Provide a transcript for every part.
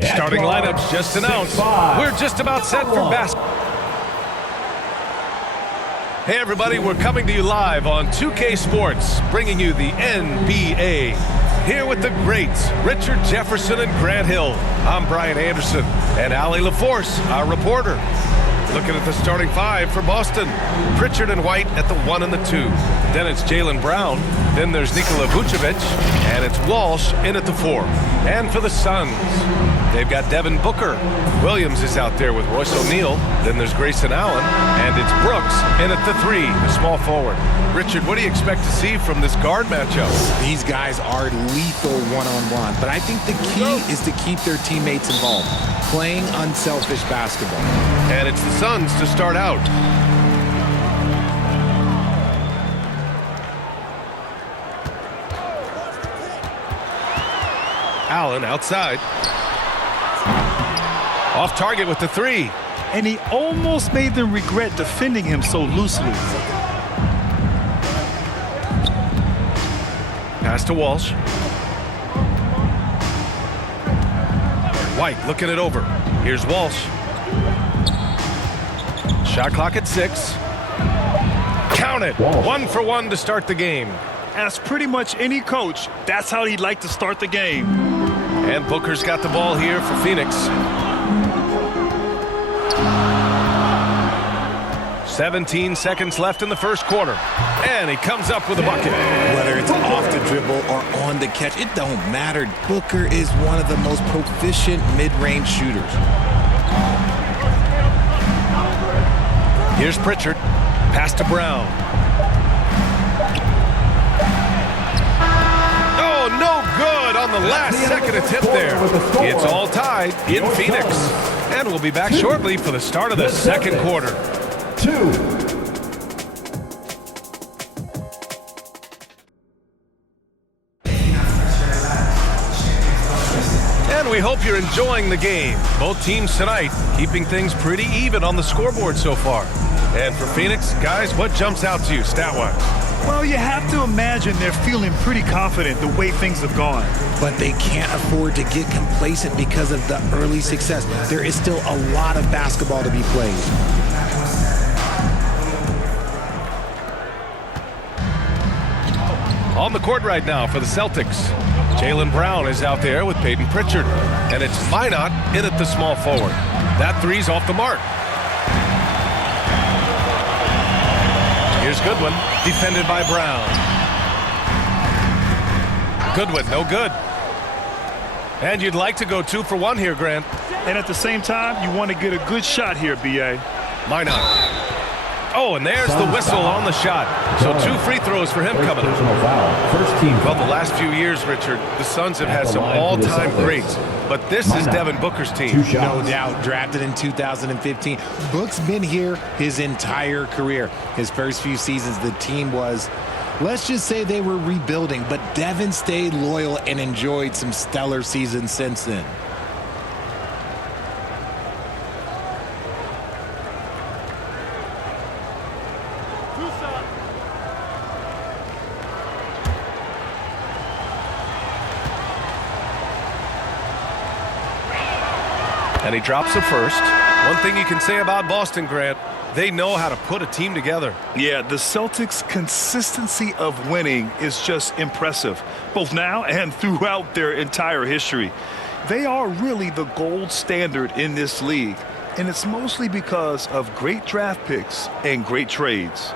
Starting lineups just announced. We're just about set for basketball. Hey everybody, we're coming to you live on 2K Sports, bringing you the NBA. Here with the greats, Richard Jefferson and Grant Hill. I'm Brian Anderson, and Allie LaForce, our reporter. Looking at the starting five for Boston. Pritchard and White at the 1 and the 2. Then it's Jaylen Brown. Then there's Nikola Vucevic. And it's Walsh in at the 4. And for the Suns, they've got Devin Booker. Williams is out there with Royce O'Neal. Then there's Grayson Allen. And it's Brooks in at the 3, the small forward. Richard, what do you expect to see from this guard matchup? These guys are lethal one-on-one, but I think the key is to keep their teammates involved, playing unselfish basketball. And it's the Suns to start out. Allen outside. Off target with the 3. And he almost made them regret defending him so loosely. Pass to Walsh. White looking it over. Here's Walsh. Shot clock at 6. Count it. 1 for 1 to start the game. As pretty much any coach, that's how he'd like to start the game. And Booker's got the ball here for Phoenix. 17 seconds left in the first quarter. And he comes up with a bucket. Whether it's off the dribble or on the catch, it don't matter. Booker is one of the most proficient mid-range shooters. Here's Pritchard. Pass to Brown. Oh, no good on the last second attempt there. It's all tied in Phoenix. And we'll be back shortly for the start of the second quarter. 2. And we hope you're enjoying the game. Both teams tonight keeping things pretty even on the scoreboard so far. And for Phoenix, guys, what jumps out to you stat-wise? Well, you have to imagine they're feeling pretty confident the way things have gone. But they can't afford to get complacent because of the early success. There is still a lot of basketball to be played. On the court right now for the Celtics. Jaylen Brown is out there with Payton Pritchard. And it's Minot in at the small forward. That 3's off the mark. Here's Goodwin, defended by Brown. Goodwin, no good. And you'd like to go 2 for 1 here, Grant. And at the same time, you want to get a good shot here, B.A. Minot. Oh, and there's the whistle on the shot. So 2 free throws for him coming up. Well, the last few years, Richard, the Suns have had some all-time greats. But this is Devin Booker's team. No doubt, drafted in 2015. Book's been here his entire career. His first few seasons, the team was, let's just say they were rebuilding. But Devin stayed loyal and enjoyed some stellar seasons since then. And he drops the first. One thing you can say about Boston, Grant, they know how to put a team together. Yeah, the Celtics' consistency of winning is just impressive, both now and throughout their entire history. They are really the gold standard in this league, and it's mostly because of great draft picks and great trades.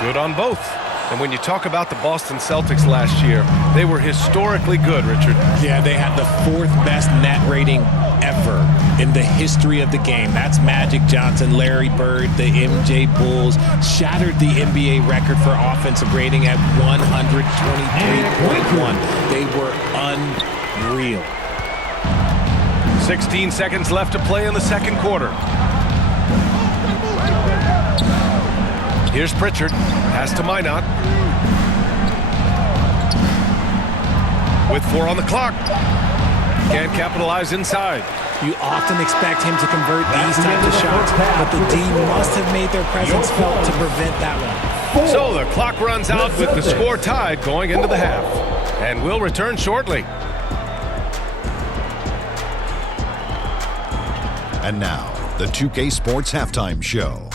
Good on both. And when you talk about the Boston Celtics last year, they were historically good, Richard. Yeah, they had the 4th best net rating ever in the history of the game. That's Magic Johnson, Larry Bird, the MJ Bulls, shattered the NBA record for offensive rating at 123.1. They were unreal. 16 seconds left to play in the second quarter. Here's Pritchard. Pass to Minot. With 4 on the clock. Can't capitalize inside. You often expect him to convert these types of shots, but the D must have made their presence felt to prevent that one. So the clock runs out with the score tied going into the half. And we'll return shortly. And now, the 2K Sports Halftime Show.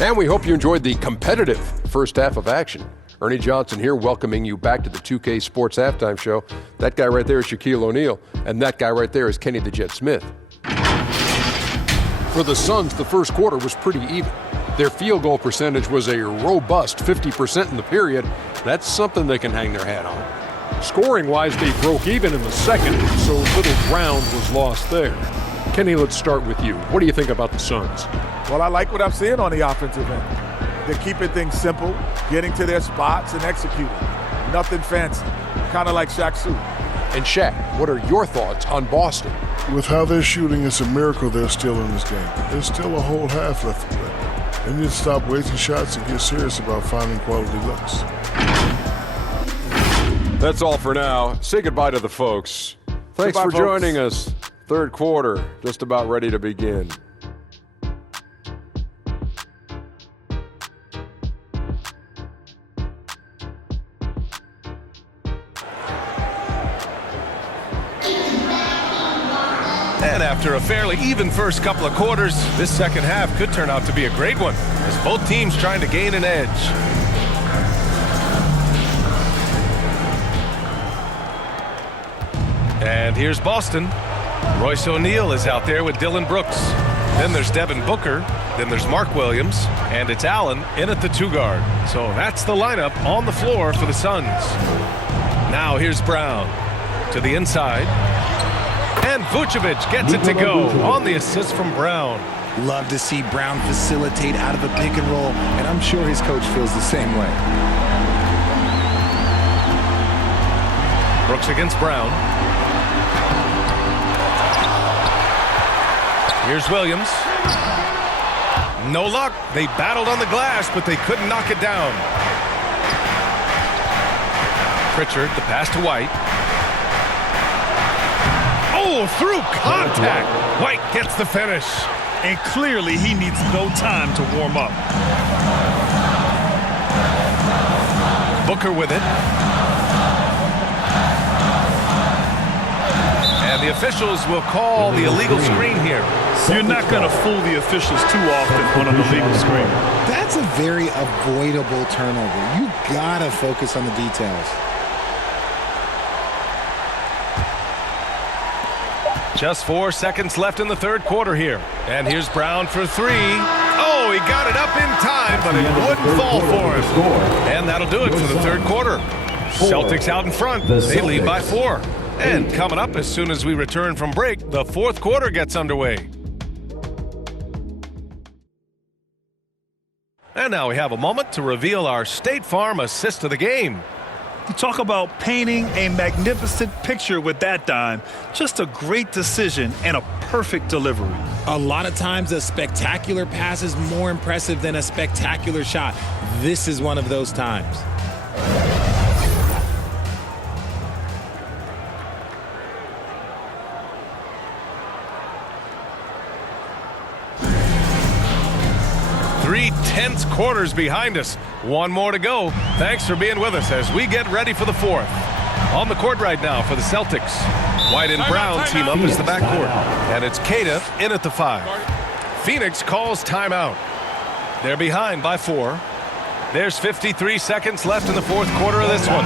And we hope you enjoyed the competitive first half of action. Ernie Johnson here, welcoming you back to the 2K Sports Halftime Show. That guy right there is Shaquille O'Neal, and that guy right there is Kenny the Jet Smith. For the Suns, the first quarter was pretty even. Their field goal percentage was a robust 50% in the period. That's something they can hang their hat on. Scoring-wise, they broke even in the second, so little ground was lost there. Kenny, let's start with you. What do you think about the Suns? Well, I like what I'm seeing on the offensive end. They're keeping things simple, getting to their spots and executing. Nothing fancy, kind of like Shaq Suit. And Shaq, what are your thoughts on Boston? With how they're shooting, it's a miracle they're still in this game. There's still a whole half left to play. They need to stop wasting shots and get serious about finding quality looks. That's all for now. Say goodbye to the folks. Thanks Goodbye, for folks. joining us. Third quarter, just about ready to begin. And after a fairly even first couple of quarters, this second half could turn out to be a great one, as both teams trying to gain an edge. And here's Boston. Royce O'Neal is out there with Dylan Brooks. Then there's Devin Booker. Then there's Mark Williams. And it's Allen in at the 2 guard. So that's the lineup on the floor for the Suns. Now here's Brown to the inside. And Vucevic gets it to go on the assist from Brown. Love to see Brown facilitate out of a pick and roll, and I'm sure his coach feels the same way. Brooks against Brown. Here's Williams. No luck. They battled on the glass, but they couldn't knock it down. Pritchard, the pass to White. Oh, through contact. White gets the finish. And clearly he needs no time to warm up. Booker with it. And the officials will call the illegal screen here. You're not going to fool the officials too often on an illegal screen. That's a very avoidable turnover. You gotta focus on the details. Just 4 seconds left in the third quarter here. And here's Brown for 3. Oh, he got it up in time, but it wouldn't fall for him. And that'll do it for the third quarter. Celtics out in front. They lead by 4. And coming up as soon as we return from break, the fourth quarter gets underway. And now we have a moment to reveal our State Farm assist of the game. You talk about painting a magnificent picture with that dime. Just a great decision and a perfect delivery. A lot of times a spectacular pass is more impressive than a spectacular shot. This is one of those times. Three tense quarters behind us. One more to go. Thanks for being with us as we get ready for the fourth. On the court right now for the Celtics. White and Brown team up as the backcourt. And it's Queta in at the 5. Phoenix calls timeout. They're behind by 4. There's 53 seconds left in the fourth quarter of this one.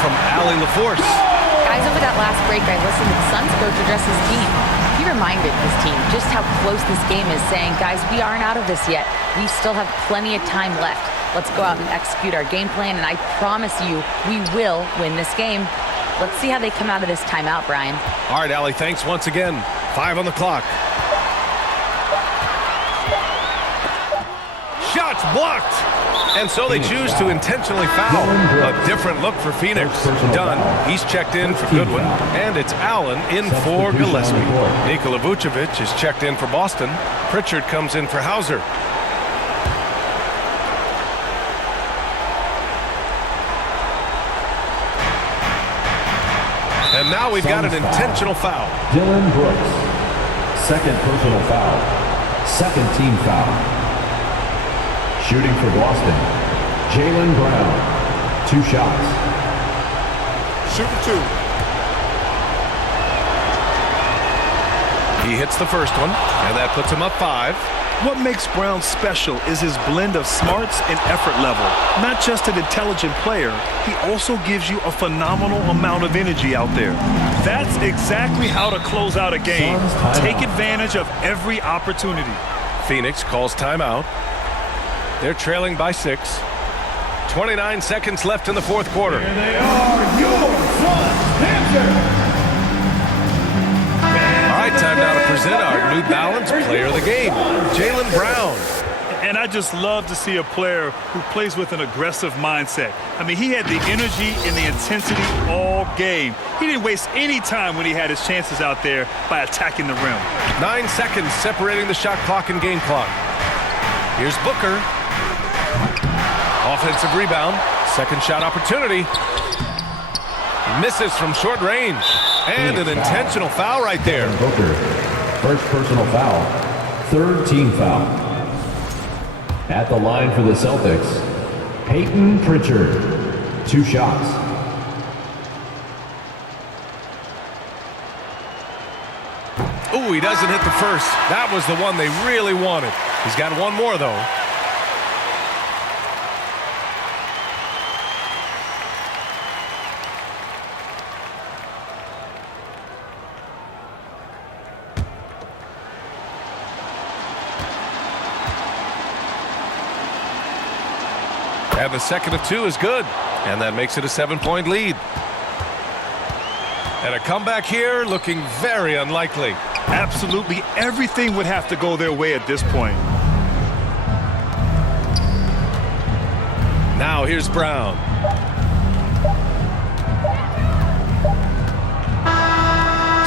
from Allie LaForce. Guys, over that last break, I listened to the Suns coach address his team. He reminded his team just how close this game is, saying, guys, we aren't out of this yet. We still have plenty of time left. Let's go out and execute our game plan, and I promise you, we will win this game. Let's see how they come out of this timeout, Brian. All right, Allie, thanks once again. 5 on the clock. Shots blocked. And so they choose to intentionally foul. A different look for Phoenix. Dunn, he's checked in for Goodwin. And it's Allen in for Gillespie. Nikola Vucevic is checked in for Boston. Pritchard comes in for Hauser. And now we've got an intentional foul. Dillon Brooks, second personal foul, second team foul. Shooting for Boston, Jaylen Brown, 2 shots. Shooting 2. He hits the first one, and that puts him up 5. What makes Brown special is his blend of smarts and effort level. Not just an intelligent player, he also gives you a phenomenal amount of energy out there. That's exactly how to close out a game. Take advantage of every opportunity. Phoenix calls timeout. They're trailing by 6. 29 seconds left in the fourth quarter. Here they are, your Suns Panthers. All right, time now to present our New Balance Player of the Game, Jaylen Brown. And I just love to see a player who plays with an aggressive mindset. I mean, he had the energy and the intensity all game. He didn't waste any time when he had his chances out there by attacking the rim. 9 seconds separating the shot clock and game clock. Here's Booker. Offensive rebound. Second shot opportunity. Misses from short range. And an intentional foul right there. Booker, first personal foul, third team foul. At the line for the Celtics, Payton Pritchard, 2 shots. Ooh, he doesn't hit the first. That was the one they really wanted. He's got one more, though. And the second of 2 is good. And that makes it a 7-point lead. And a comeback here looking very unlikely. Absolutely everything would have to go their way at this point. Now here's Brown.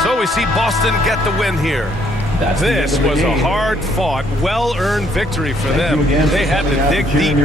So we see Boston get the win here. This was a hard-fought, well-earned victory for them. They had to dig deep.